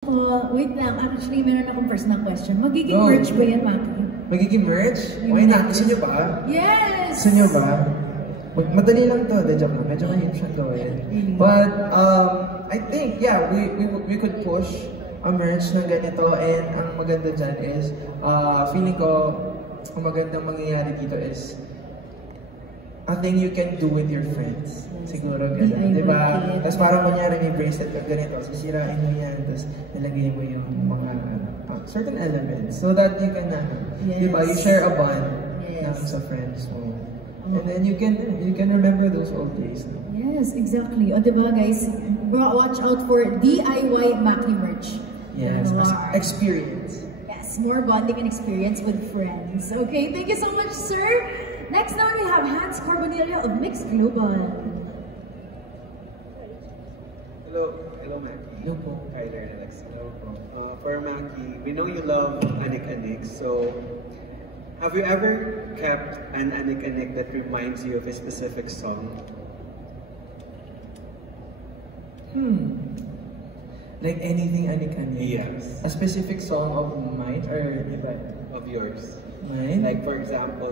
Wait lang. Actually, meron akong personal question. Magiging merch ba yan, Maki? Magiging merch? Why not? Gusto nyo ba? Yes! Gusto nyo ba? Madali lang to. Joke lang. Medyo mahirap siyang gawin. But, I think, yeah, we could push a merch na ganito. And ang maganda dyan is, feeling ko, ang magandang mangyayari dito is, a thing you can do with your friends. Siguro gano'n, di ba? Tapos parang kunyari may bracelet ka ganito, sisirain mo yan, tapos nilagay mo yung mga certain elements so that you can, di ba, you share a bond sa friends mo. And then you can remember those old days. Yes, exactly. O di ba guys, watch out for DIY Maki merch. Yes, experience. Yes, more bonding and experience with friends. Okay, thank you so much, sir. Next now we have Hans Carbonilla of Mix Global. Hello Maki. Hello po. Kyler and Alex. Hello po. For Maki, we know you love Anik-Anik, so have you ever kept an Anik-Anik that reminds you of a specific song? Like anything Anik-Anik? Yes. A specific song of mine or iba? Of yours. Mine? Like for example,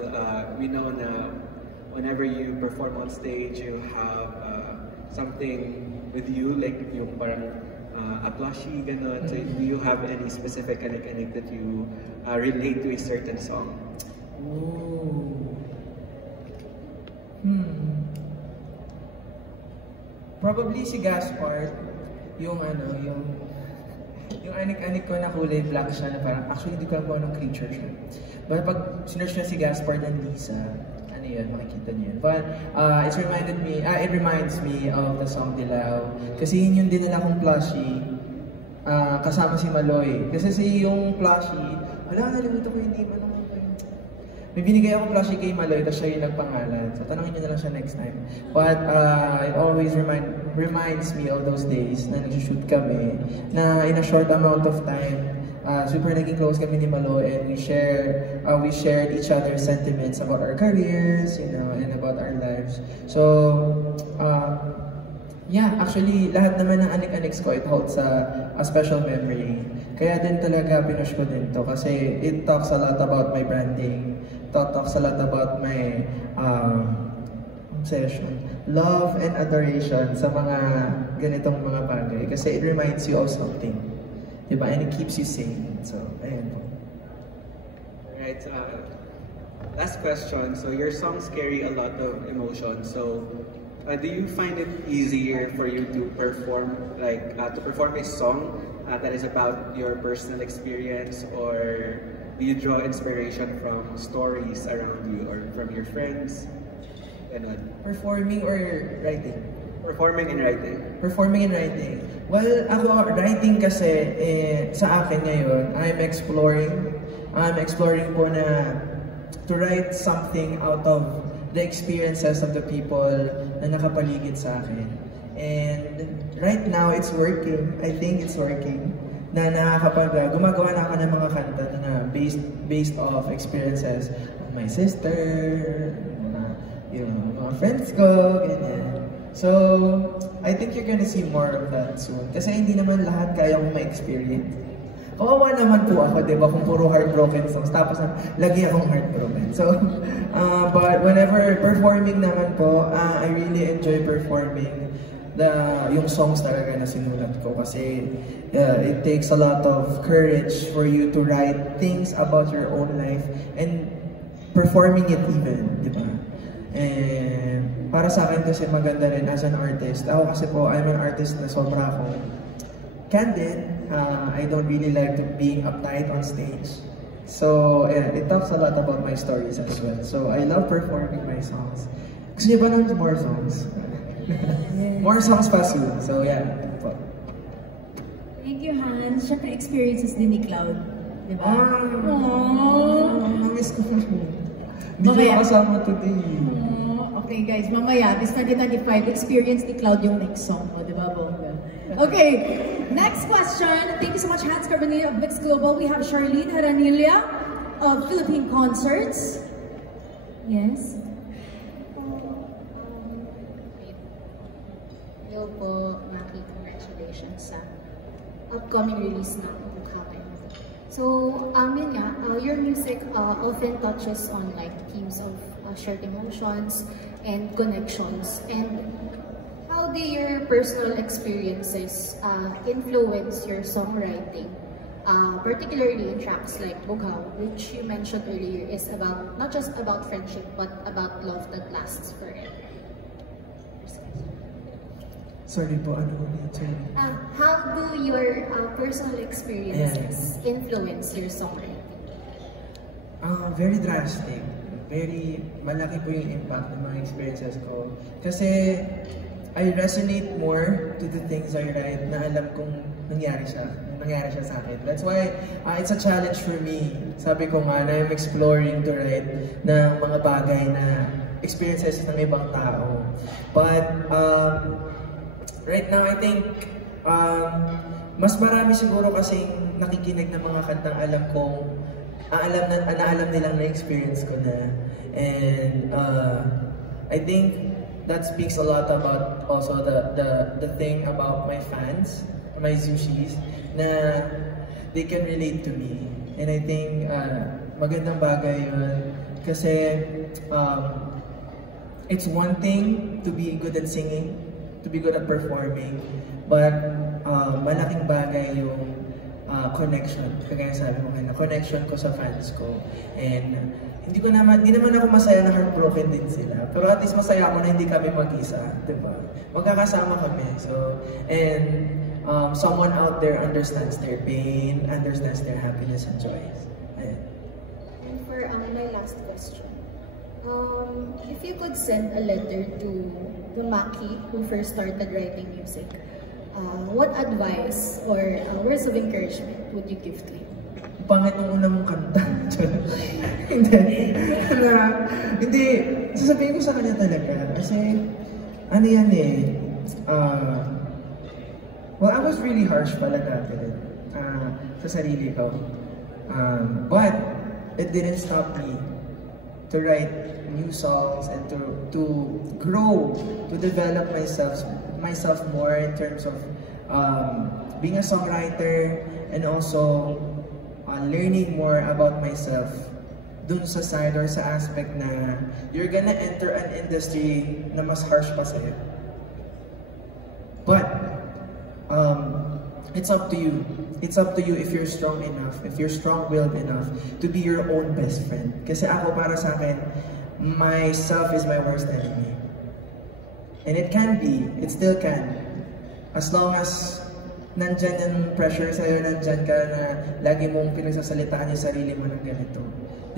we know na whenever you perform on stage, you have something with you, like yung parang a plushie, ganon. So do you have any specific Anik-Anik that you relate to a certain song? Ooh. Probably si Gaspard, yung Anik-Anik ko na kulay black siya na parang, actually hindi ko alam kung anong creature siya. But pag sinerch niya si Gaspard and Lisa, ano yun, makikita niyo yun. But it reminds me of the song Dilaw. Kasi yun yung dinala kong plushie, kasama si Maloy. Kasi yung plushie, nalimutan ko yung name, may binigay akong plushie kay Maloy, tapos siya yung nagpangalan. So tanongin niyo na lang siya next time. But it always reminds me of those days na nag-shoot kami, na in a short amount of time, super naging close kami ni Maloy, and we shared each other's sentiments about our careers, and about our lives. So, yeah, actually, lahat naman ng Anik-Aniks ko, it holds a special memory. Kaya din talaga pinush ko din to kasi it talks a lot about my branding. Talks a lot about my obsession, love and adoration sa mga ganitong mga bagay. Kasi it reminds you of something. Diba? And it keeps you sane. So, ayan po. Alright, last question. So your songs carry a lot of emotion. So do you find it easier for you to perform, to perform a song that is about your personal experience, or do you draw inspiration from stories around you or from your friends? Performing or writing? Performing and writing. Performing and writing. Well, ako, writing kasi, sa akin ngayon, I'm exploring po na to write something out of the experiences of the people na nakapaligid sa akin. And right now, it's working. I think it's working. Na gumagawa na ako ng mga kanta na based off experiences of my sister, yung mga friends ko, ganyan. So, I think you're gonna see more of that soon. Kasi hindi naman lahat kaya kong ma-experience. Kawawa naman po ako, di ba, kung puro heartbroken songs, tapos lagi akong heartbroken. So, but whenever performing naman po, I really enjoy performing yung songs talaga na sinulat ko kasi it takes a lot of courage for you to write things about your own life and performing it even, di ba? And para sa akin kasi maganda rin as an artist. Ako kasi po, I'm an artist na sobra akong candid. I don't really like being uptight on stage. So, yeah, it talks a lot about my stories as well. So, I love performing my songs. Gusto niyo ba ng more songs? More songs pa soon. So, yeah. Thank you, Hans. Siyempre, experiences din ni Cloud. Diba? Namiss ko na. Hindi ko kasama today. Okay guys, mamaya, this 2025, experience ni Cloud yung next song mo, di ba, bongga? Okay, next question. Thank you so much, Hans Carbonilla of Mix Global. We have Charlene Heranilla of Philippine Concerts. Yes? Hello po, Maki. Congratulations sa upcoming release ng Bughaw. So, yun nga, your music often touches on like themes of shared emotions and connections. And how do your personal experiences influence your songwriting? Particularly in tracks like Bughaw, which you mentioned earlier is about not just about friendship but about love that lasts forever. Sorry po, ano ulit? How do your personal experiences influence your songwriting? Very drastic. Very malaki po yung impact ng mga experiences ko. Kasi I resonate more to the things I write na alam kong nangyari siya sa akin. That's why it's a challenge for me. Sabi ko nga na I'm exploring to write ng mga bagay na experiences ng ibang tao. But right now, I think mas marami siguro kasing nakikinig ng mga kantang alam kong alam nilang na-experience ko na. And I think that speaks a lot about also the thing about my fans, my Zushis, na they can relate to me. And I think magandang bagay yun. Kasi it's one thing to be good at singing, to be good at performing, but malaking bagay yung connection. Kagaya sabi mo kanina, connection ko sa fans ko. And hindi naman ako masaya na heartbroken din sila. Pero at least masaya ako na hindi kami mag-isa, diba? Magkakasama kami. So, and someone out there understands their pain, understands their happiness and joys. Ayan. And for my last question, if you could send a letter to Maki, who first started writing music, what advice or words of encouragement would you give to him? Pangit nung una mong kanta. Hindi. Sasabihin ko sa kanya talaga. Kasi, ano yan eh. Well, I was really harsh pala dati sa sarili ko. But, it didn't stop me to write new songs and to grow, to develop myself more in terms of being a songwriter and also learning more about myself dun sa side or sa aspect na you're gonna enter an industry na mas harsh pa sa'yo. But it's up to you. It's up to you if you're strong enough, if you're strong-willed enough to be your own best friend. Kasi ako, para sa akin, myself is my worst enemy. And it can be, it still can. As long as nandyan yung pressure sa'yo, nandyan ka na lagi mong pinagsasalitaan yung sarili mo ng ganito.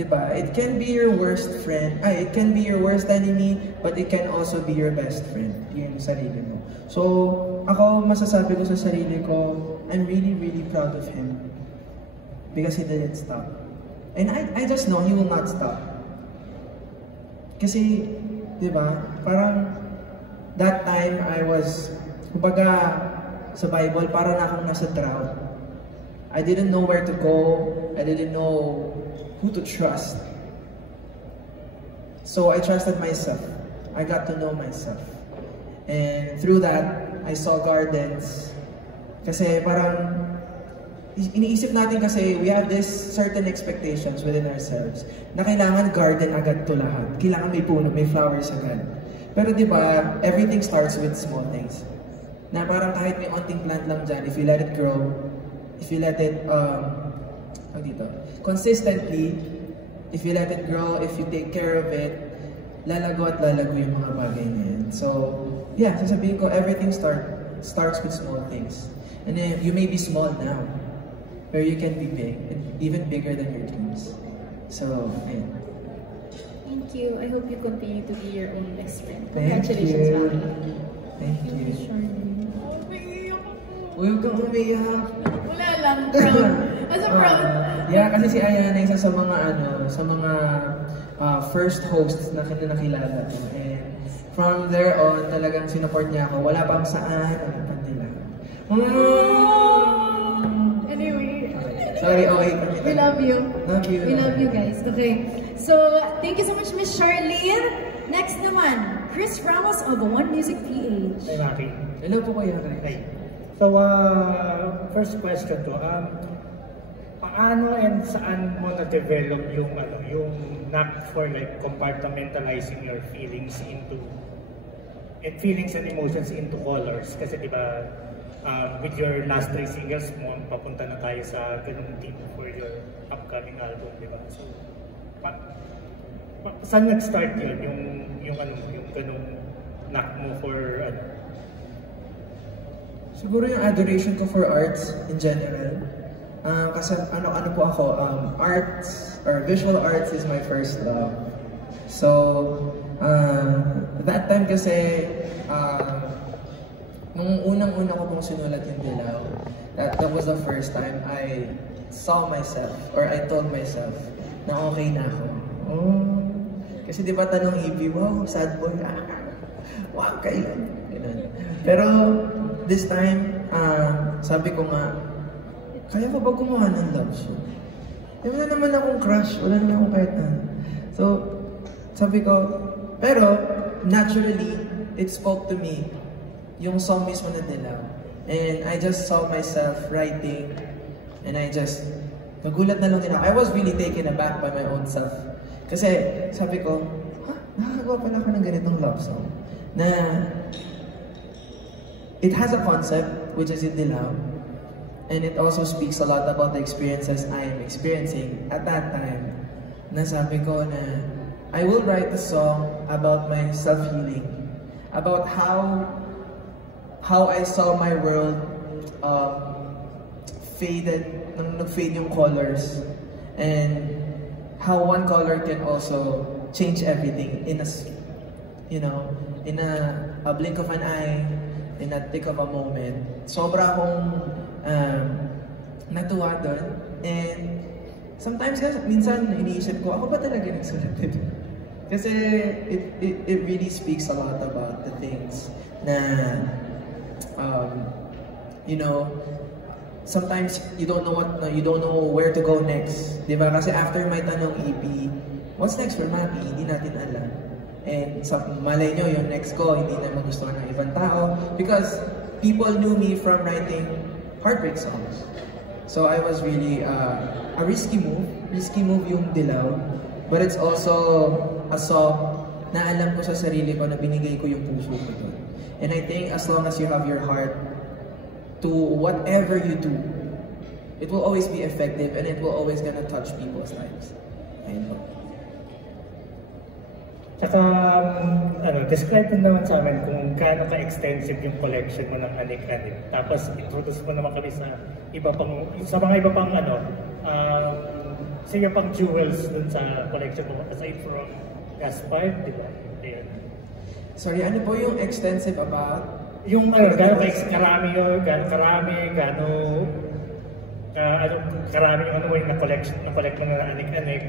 Diba? It can be your worst friend, it can be your worst enemy, but it can also be your best friend, yung sarili mo. So, ako, masasabi ko sa sarili ko, I'm really, really proud of him. Because he didn't stop. And I just know he will not stop. Kasi, diba, parang that time I was, kumbaga, sa Bible, parang akong nasa drought. I didn't know where to go. I didn't know who to trust. So I trusted myself. I got to know myself. And through that, I saw gardens. Kasi parang, iniisip natin kasi we have this certain expectations within ourselves na kailangan garden agad to lahat. Kailangan may puno, may flowers agad. Pero di ba, everything starts with small things. Na parang kahit may onting plant lang dyan, if you let it grow, if you let it, consistently, if you let it grow, if you take care of it, lalago at lalago yung mga bagay na yan. So, yeah, sasabihin ko, everything starts with small things. And then, you may be small now, but you can be big, and even bigger than your dreams. So, yeah. Thank you. I hope you continue to be your own best friend. Congratulations, Maki. Thank you. Huwag kang umiyak. Wala lang, proud. As a proud. Yeah, kasi si Ayana isa sa mga first hosts na nakilala ko. And from there on, talagang sinuport niya ako. Wala pang saan, wala pang nila. Anyway. Sorry, okay. We love you. Love you. We love you guys. Okay. So, thank you so much, Miss Charlene. Next naman, Chris Ramos of One Music PH. Hi, Maki. Hello po kayo. Hi. So, first question to, paano and saan mo na-develop yung knack for like compartmentalizing your feelings and emotions into colors? Kasi di ba, with your last 3 singles mo, papunta na tayo sa ganung theme for your upcoming album, di ba? So, saan nag-start yun? Yung ganung knack mo for Siguro yung adoration ko for arts in general. Kasi ano po ako, arts or visual arts is my first love. So, that time kasi, nung unang-una ko pong sinulat yung Dilaw, that was the first time I saw myself or I told myself na okay na ako. Oh. Kasi di ba tanong EP, wow, sad boy, wow, kailan? Pero this time, sabi ko nga, kaya ko ba gumawa ng love song? Wala naman akong crush, wala naman akong kahit na. So, sabi ko, pero naturally, it spoke to me, yung song mismo na Dilaw. And I just saw myself writing, and I just, nagulat na lang din ako. I was really taken aback by my own self. Kasi sabi ko, nakakagawa pala ako ng ganitong love song. Na, it has a concept, which is in Dilaw. And it also speaks a lot about the experiences I am experiencing at that time. Na sabi ko na, I will write a song about my self-healing. About how I saw my world faded, nung nag-fade yung colors. And how one color can also change everything in a, in a blink of an eye, in a tick of a moment. Sobra akong natuwa doon. And sometimes minsan iniisip ko, ako ba talaga nagsulat nito? Kasi it really speaks a lot about the things na, sometimes you don't know where to go next. Diba? Kasi after my Tanong EP, what's next for Maki? Hindi natin alam. And sa malay nyo, yung next ko, hindi na magustuhan ng ibang tao. Because people knew me from writing heartbreak songs. So I was really a risky move yung Dilaw. But it's also a song na alam ko sa sarili ko na binigay ko yung puso ko doon. And I think as long as you have your heart to whatever you do, it will always be effective and it will always gonna touch people's lives. Ayun po. Tsaka, describe din naman sa amin kung gaano ka-extensive yung collection mo ng anik-anik. Tapos, introduce mo naman kami sa mga iba pang sa pang jewels dun sa collection mo, aside from Gaspar, di ba? Ayan. Sorry, ano po yung extensive about? Yung gaano karami yung na-collect mo na anik-anik.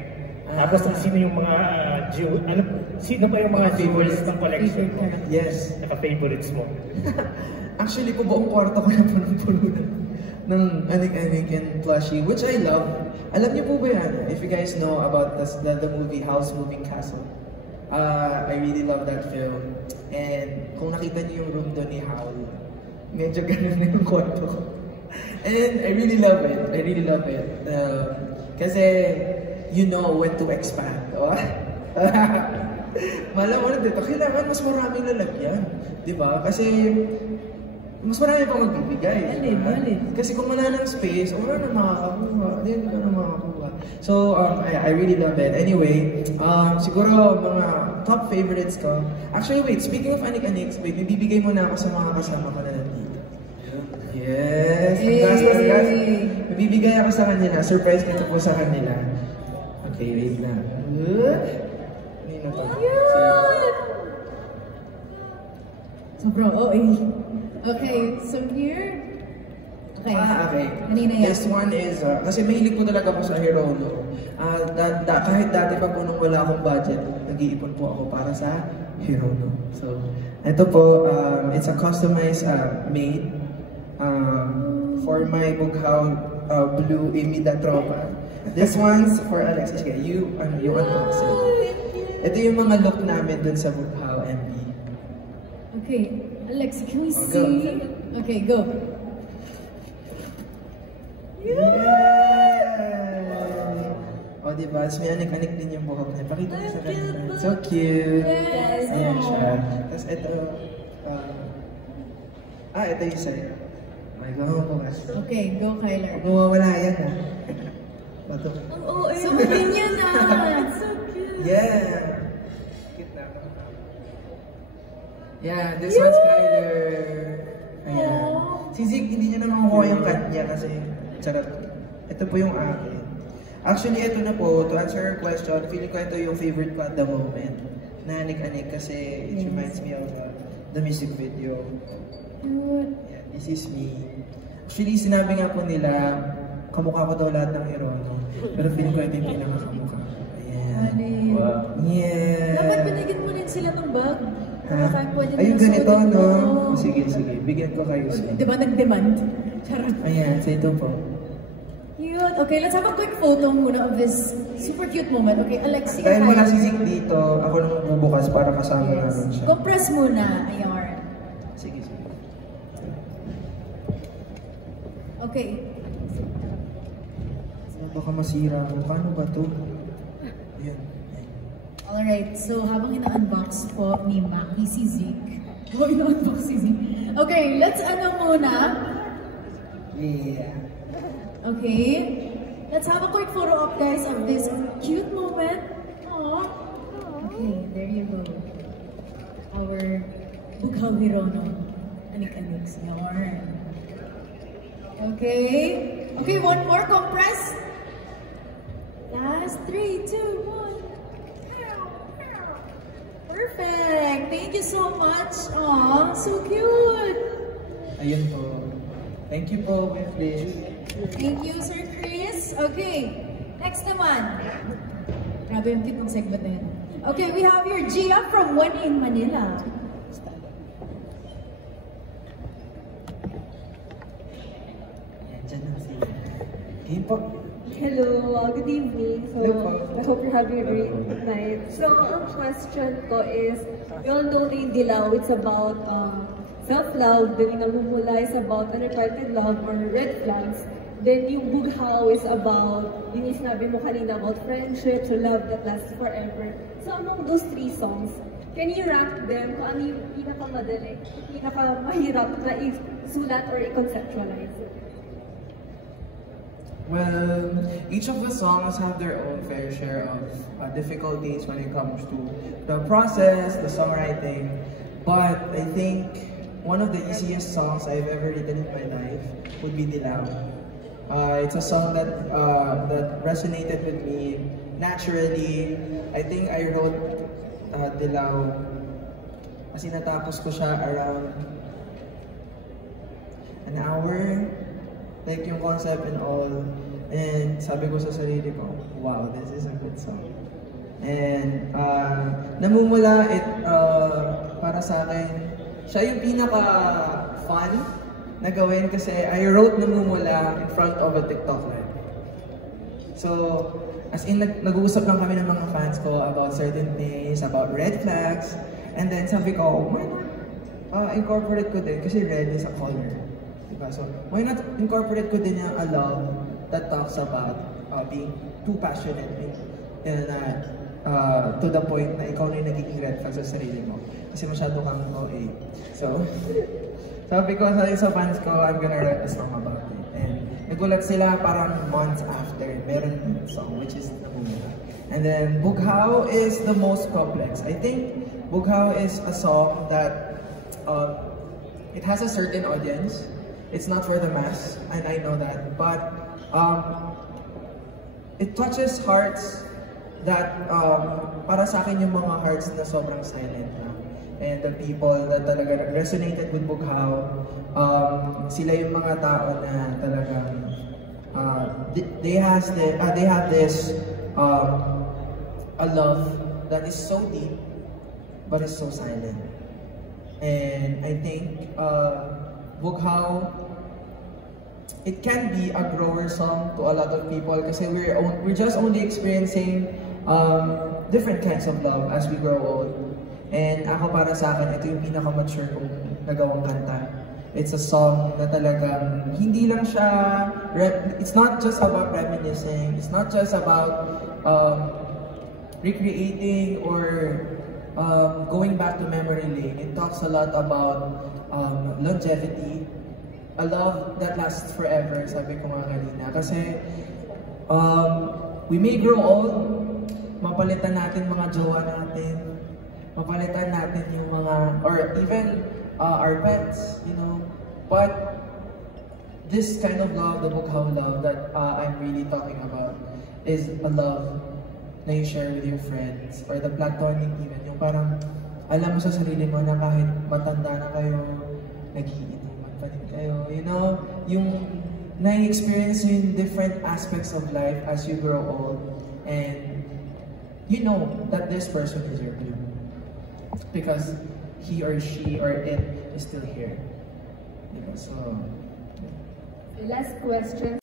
Tapos sino yung mga sino pa yung mga jewels ng collection mo? Yes. Naka-favorites mo? Actually po, buong kwarto ko na punong-puno ng anik-anik and plushie, which I love. Alam niyo po ba yan? If you guys know about the movie Howl's Moving Castle, I really love that film. And kung nakita niyo yung room doon ni Howl, medyo ganun na yung kwarto ko. And I really love it. Kasi you know when to expand. Malam mo na dito, kailangan mas maraming lalagyan. Diba? Kasi mas marami pang magbibigay. Valid. Kasi kung wala ng space, wala na makakakuha. Hindi ka na makakakuha. So, I really love it. Anyway, siguro mga top favorites ko. Actually, wait, speaking of anik-anik, wait, bibigay muna ako sa mga kasama ko na nandito. Yes! Gas. Bibigay ako sa kanila. Surprise ko ito po sa kanila. Okay, wait na. Hindi na to. So bro, okay, so here. Okay. Okay. Kanina yan. This one is, kasi mahilig po talaga ako sa Hirono. Kahit dati pa po nung wala akong budget, nag-iipon po ako para sa Hirono. So, ito po, it's a customized made for my Bughaw Blue Imida Tropa. This one's for Alexis. Okay, you unbox it. Ito yung mga look namin dun sa Bughaw MV. Okay, Alex, can we see? Okay, go. O, diba? Tapos may anik-anik din yung buhok niya. Pakita mo sa kanila. So cute. Yes. Ayan siya. Tapos ito, ito yung sa'yo. My God, bukas. Okay, go Kyler. Huwag mawawala yan, ha? Bato. So, galing yan It's so cute. Yeah. Cute na. Yeah, this one's Kyler. Ayan. Si Zig, hindi niya naman makuha yung cut niya kasi charot. Ito po yung akin. Actually, ito na po, to answer your question, feeling ko ito yung favorite ko at the moment. Nanik-anik kasi it reminds me of the music video. Yeah, this is me. Actually, sinabi nga po nila, kamukha ko daw lahat ng Irono. Pero feeling ko ito yung pinakakamukha. Ayan. Wow. Yeah. Dapat binigyan mo rin sila ng bag. Ha? Ayun, ganito, no? Sige, bigyan ko kayo. Di ba nag-demand? Charot. Ayan, sa ito po. Cute. Okay, let's have a quick photo muna of this super cute moment. Okay, Alexi. Dahil wala si Zig dito, ako lang bubukas para kasama namin siya. Compress muna. Ayan. Sige. Okay. Baka masira ako. Paano ba to? Ayan. Alright, so habang ina-unbox po ni Maki si Zig. Ina-unbox si Zig. Okay, let's muna. Yeah. Okay. Let's have a quick photo up, guys, of this cute moment. Aww. Okay, there you go. Our Bughaw Hirono. Anik-anik. Yarn. Okay. Okay, one more compress. Last 3, 2, 1. Perfect. Thank you so much. Aw, so cute. Ayun po. Thank you po, please. Thank you, Sir Chris. Okay, next naman. Grabe yung cute ng segment na yun. Okay, we have your Gia from One in Manila. Diyan na si Hey po. Hello, good evening. So, Hello po. I hope you're having a great night. So, ang question ko is, we all know rin Dilaw, it's about self-love. Then yung Namumula is about unrequited love or red flags. Then yung Bughaw is about, yung sinabi mo kanina about friendships or love that lasts forever. So, among those 3 songs, can you rank them kung ano yung pinakamadali, pinakamahirap na isulat or i-conceptualize? Well, each of the songs have their own fair share of difficulties when it comes to the process, the songwriting. But I think one of the easiest songs I've ever written in my life would be Dilaw. It's a song that resonated with me naturally. I think I wrote Dilaw kasi natapos ko siya around an hour. Like yung concept and all, and sabi ko sa sarili ko, wow, this is a good song. And Namumula, para sa akin, siya yung pinaka-fun na gawin kasi I wrote Namumula in front of a TikTok live. So, as in, nag-uusap lang kami ng mga fans ko about certain things, about red flags, and then sabi ko, why not incorporate ko din kasi red is a color. So, why not incorporate ko din yung a love that talks about being too passionate to the point na ikaw na yung nagiging red flag sa sarili mo. Kasi masyado kang OA. So, sabi ko sa fans ko, I'm gonna write a song about it. And nagulat sila parang months after, meron yung song, which is Namumula. And then, Bughaw is the most complex. I think Bughaw is a song that it has a certain audience. It's not for the mass, and I know that, but it touches hearts that para sa akin yung mga hearts na sobrang silent na. And the people that talaga resonated with Bughaw, sila yung mga tao na talagang they have this a love that is so deep but is so silent. And I think Bughaw, it can be a grower song to a lot of people kasi we're just only experiencing different kinds of love as we grow old. And ako para sa akin, ito yung pinaka-mature kong nagawang kanta. It's a song na talagang hindi lang siya, it's not just about reminiscing, it's not just about recreating or going back to memory lane. It talks a lot about longevity, a love that lasts forever, sabi ko nga kanina. Kasi we may grow old, mapalitan natin mga jowa natin, mapalitan natin yung mga, or even our pets, you know. But this kind of love, the Bughaw love that I'm really talking about, is a love na you share with your friends, or the platonic even, yung parang alam mo sa sarili mo na kahit matanda na kayo, nag-iinuman pa rin kayo, you know, yung na-experience yung different aspects of life as you grow old, and you know that this person is your glue because he or she or it is still here. So, The last question.